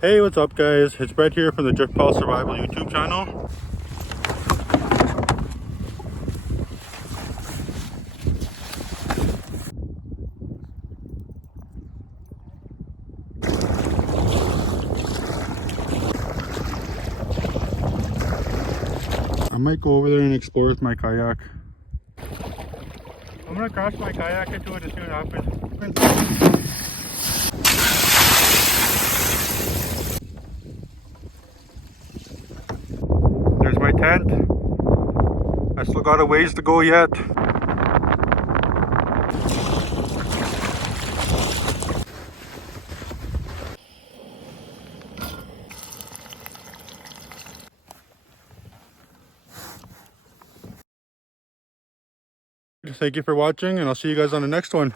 Hey, what's up guys? It's Brett here from the Drift Pal Survival YouTube channel. I might go over there and explore with my kayak. I'm gonna crash my kayak into it and see what happens. There's my tent. I still got a ways to go yet. Thank you for watching, and I'll see you guys on the next one.